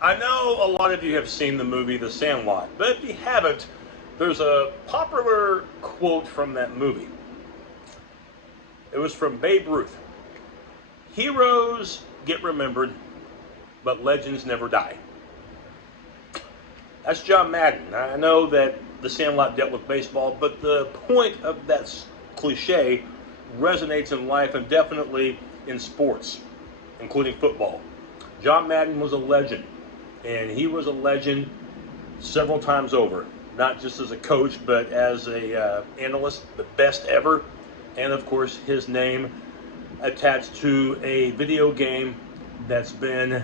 I know a lot of you have seen the movie The Sandlot, but if you haven't, there's a popular quote from that movie. It was from Babe Ruth. Heroes get remembered, but legends never die. That's John Madden. I know that The Sandlot dealt with baseball, but the point of that cliche resonates in life and definitely in sports, including football. John Madden was a legend, and he was a legend several times over, not just as a coach, but as a analyst, the best ever, and of course his name attached to a video game that's been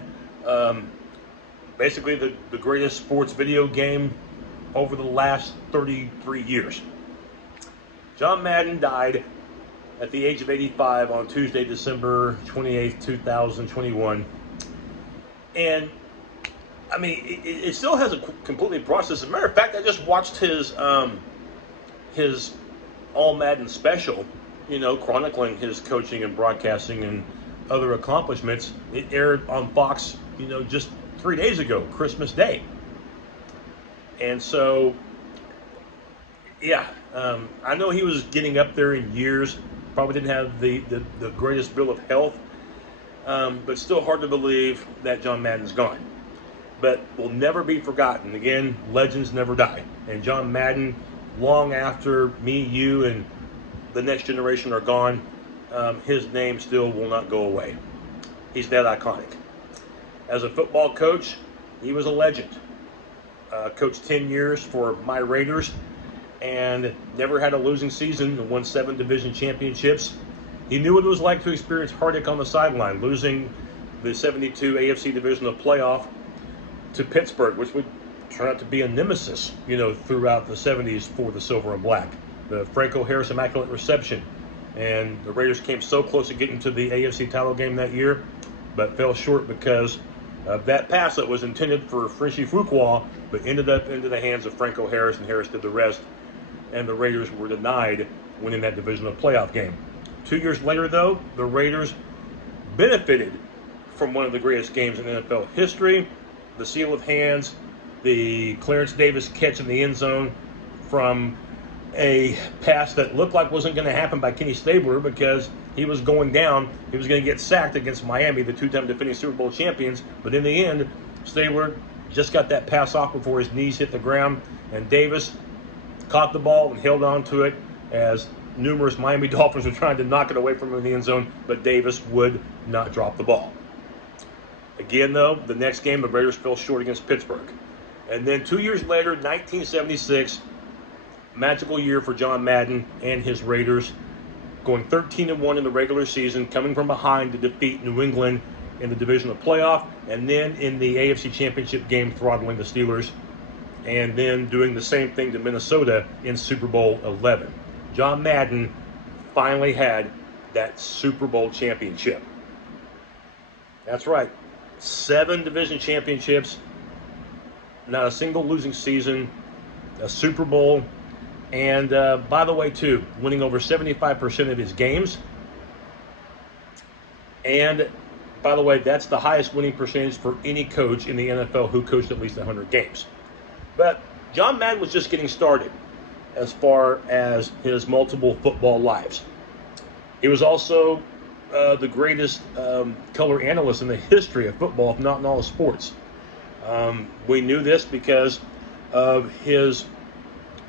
basically the greatest sports video game over the last 33 years. John Madden died at the age of 85 on Tuesday, December 28th, 2021. And I mean, it still hasn't completely processed. As a matter of fact, I just watched his All Madden special, chronicling his coaching and broadcasting and other accomplishments. It aired on Fox, just 3 days ago, Christmas Day. And so, yeah, I know he was getting up there in years. Probably didn't have the greatest bill of health, but still hard to believe that John Madden's gone. But will never be forgotten. Again, legends never die. And John Madden, long after me, you, and the next generation are gone, his name still will not go away. He's that iconic. As a football coach, he was a legend. Coached 10 years for my Raiders and never had a losing season and won 7 division championships. He knew what it was like to experience heartache on the sideline, losing the 72 AFC divisional playoff to Pittsburgh, which would turn out to be a nemesis, throughout the 70s for the Silver and Black. The Franco Harris Immaculate Reception. And the Raiders came so close to getting to the AFC title game that year, but fell short because of that pass that was intended for Frenchie Fuqua, but ended up into the hands of Franco Harris, and Harris did the rest. And the Raiders were denied winning that divisional playoff game. 2 years later, though, the Raiders benefited from one of the greatest games in NFL history, the seal of hands, the Clarence Davis catch in the end zone from a pass that looked like wasn't going to happen by Kenny Stabler because he was going down. He was going to get sacked against Miami, the 2-time defending Super Bowl champions. But in the end, Stabler just got that pass off before his knees hit the ground, and Davis caught the ball and held on to it as numerous Miami Dolphins were trying to knock it away from him in the end zone, but Davis would not drop the ball. Again, though, the next game, the Raiders fell short against Pittsburgh. And then 2 years later, 1976, magical year for John Madden and his Raiders, going 13-1 in the regular season, coming from behind to defeat New England in the divisional playoff, and then in the AFC Championship game, throttling the Steelers, and then doing the same thing to Minnesota in Super Bowl 11. John Madden finally had that Super Bowl championship. That's right. 7 division championships, not a single losing season, a Super Bowl, and by the way, too, winning over 75% of his games. And by the way, that's the highest winning percentage for any coach in the NFL who coached at least 100 games. But John Madden was just getting started as far as his multiple football lives. He was also the greatest color analyst in the history of football, if not in all of sports. We knew this because of his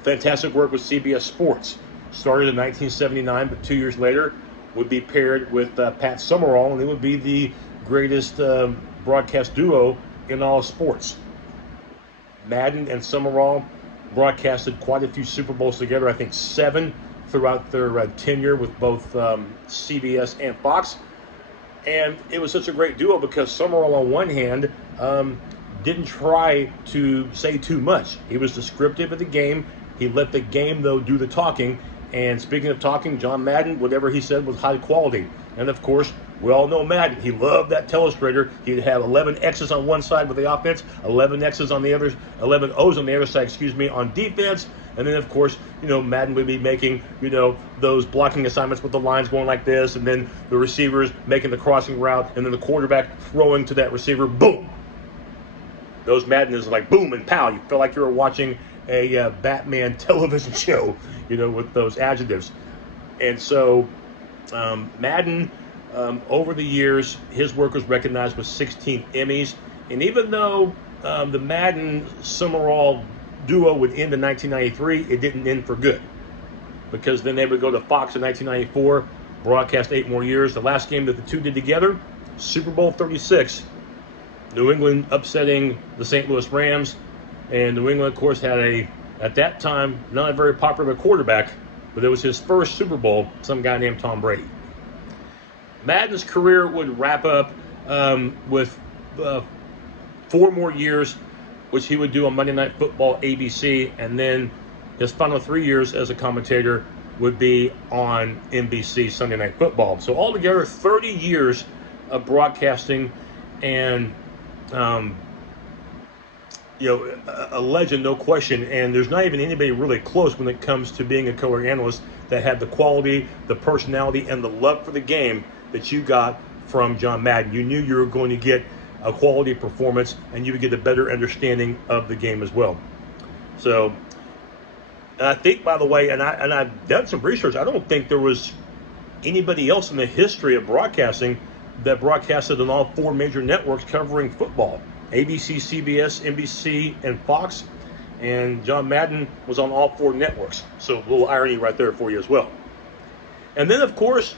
fantastic work with CBS Sports. Started in 1979, but 2 years later would be paired with Pat Summerall, and it would be the greatest broadcast duo in all of sports. Madden and Summerall broadcasted quite a few Super Bowls together, I think 7 throughout their tenure with both CBS and Fox. And it was such a great duo because Summerall, on one hand, didn't try to say too much. He was descriptive of the game. He let the game, though, do the talking. And speaking of talking, John Madden, whatever he said was high quality. And of course, we all know Madden. He loved that telestrator. He'd have 11 X's on one side with the offense, 11 X's on the other, 11 O's on the other side, on defense. And then, of course, Madden would be making, those blocking assignments with the lines going like this, and then the receivers making the crossing route, and then the quarterback throwing to that receiver. Boom! Those Madden is like boom and pow. You feel like you were watching a Batman television show, with those adjectives. And so Madden, over the years, his work was recognized with 16 Emmys. And even though the Madden Summerall duo would end in 1993, it didn't end for good. Because then they would go to Fox in 1994, broadcast 8 more years. The last game that the two did together, Super Bowl 36, New England upsetting the St. Louis Rams. And New England, of course, had at that time, not a very popular quarterback, but it was his first Super Bowl, some guy named Tom Brady. Madden's career would wrap up with 4 more years, which he would do on Monday Night Football, ABC, and then his final 3 years as a commentator would be on NBC Sunday Night Football. So altogether, 30 years of broadcasting, and a legend, no question. And there's not even anybody really close when it comes to being a color analyst that had the quality, the personality, and the love for the game that you got from John Madden. You knew you were going to get a quality performance, and you would get a better understanding of the game as well. So, and I think, by the way, and I've done some research, I don't think there was anybody else in the history of broadcasting that broadcasted on all 4 major networks covering football: ABC, CBS, NBC, and Fox. And John Madden was on all 4 networks. So a little irony right there for you as well. And then, of course,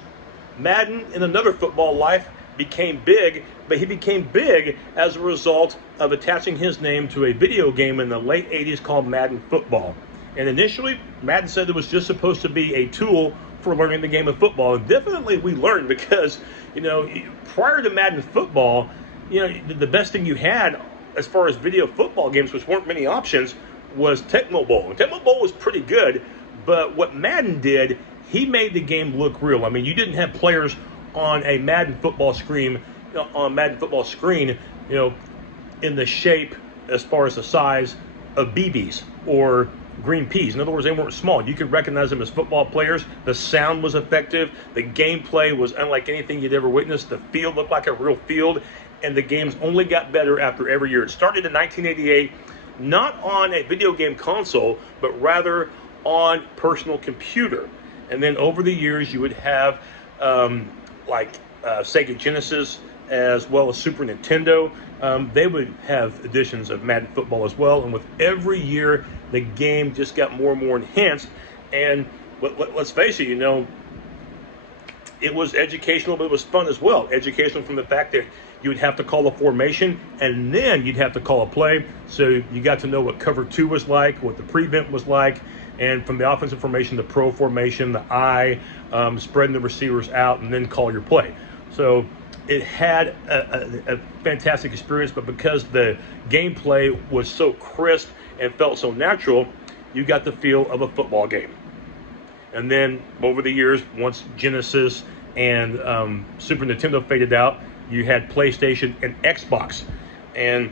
Madden, in another football life, became big, but he became big as a result of attaching his name to a video game in the late 80s called Madden Football. And initially, Madden said it was just supposed to be a tool for learning the game of football. And definitely we learned because, prior to Madden Football, the best thing you had as far as video football games, which weren't many options, was Tecmo Bowl. And Tecmo Bowl was pretty good, but what Madden did, he made the game look real. I mean, you didn't have players on a Madden football screen, in the shape as far as the size of BBs or green peas. In other words, they weren't small. You could recognize them as football players. The sound was effective. The gameplay was unlike anything you'd ever witnessed. The field looked like a real field, and the games only got better after every year. It started in 1988, not on a video game console, but rather on personal computer. And then over the years, you would have Sega Genesis as well as Super Nintendo. They would have editions of Madden Football as well. And with every year, the game just got more and more enhanced. And let's face it, it was educational, but it was fun as well. Educational from the fact that you would have to call a formation, and then you'd have to call a play. So you got to know what cover 2 was like, what the prevent was like, and from the offensive formation, the pro formation, the I, spreading the receivers out, and then call your play. So it had a fantastic experience, but because the gameplay was so crisp and felt so natural, you got the feel of a football game. And then over the years, once Genesis and Super Nintendo faded out, you had PlayStation and Xbox. And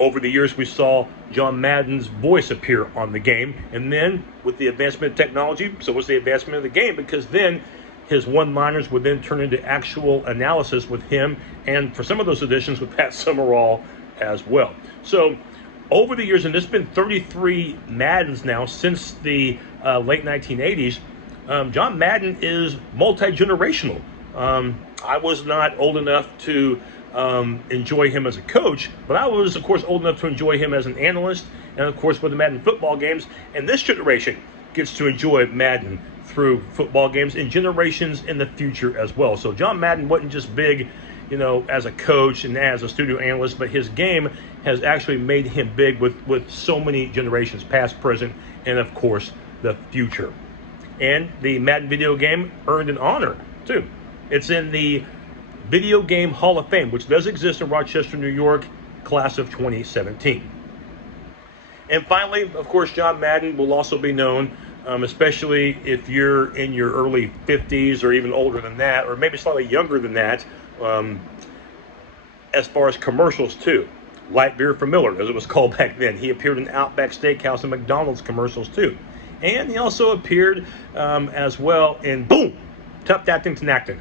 over the years, we saw John Madden's voice appear on the game. And then with the advancement of technology, so was the advancement of the game, because then his one-liners would then turn into actual analysis with him, and for some of those editions with Pat Summerall as well. So over the years, and there's been 33 Maddens now since the late 1980s, John Madden is multi-generational. I was not old enough to enjoy him as a coach, but I was, of course, old enough to enjoy him as an analyst, and of course with the Madden football games. And this generation gets to enjoy Madden through football games in generations in the future as well. So John Madden wasn't just big, as a coach and as a studio analyst, but his game has actually made him big with so many generations, past, present, and of course the future. And the Madden video game earned an honor too. It's in the Video Game Hall of Fame, which does exist in Rochester, New York, class of 2017. And finally, of course, John Madden will also be known, especially if you're in your early 50s or even older than that, or maybe slightly younger than that, as far as commercials too. Light beer for Miller, as it was called back then. He appeared in Outback Steakhouse and McDonald's commercials too. And he also appeared as well in, boom, Tough Acting to Acting.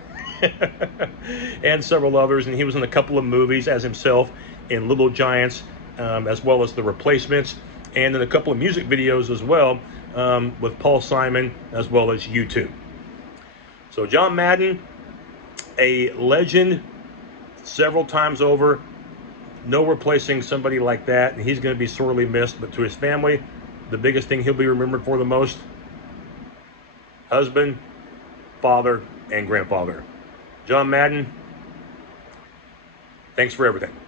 and several others. And he was in a couple of movies as himself in Little Giants, as well as The Replacements, and in a couple of music videos as well, with Paul Simon as well as U2. So John Madden, a legend several times over. No replacing somebody like that. And he's going to be sorely missed. But to his family, the biggest thing he'll be remembered for the most: husband, father, and grandfather. John Madden, thanks for everything.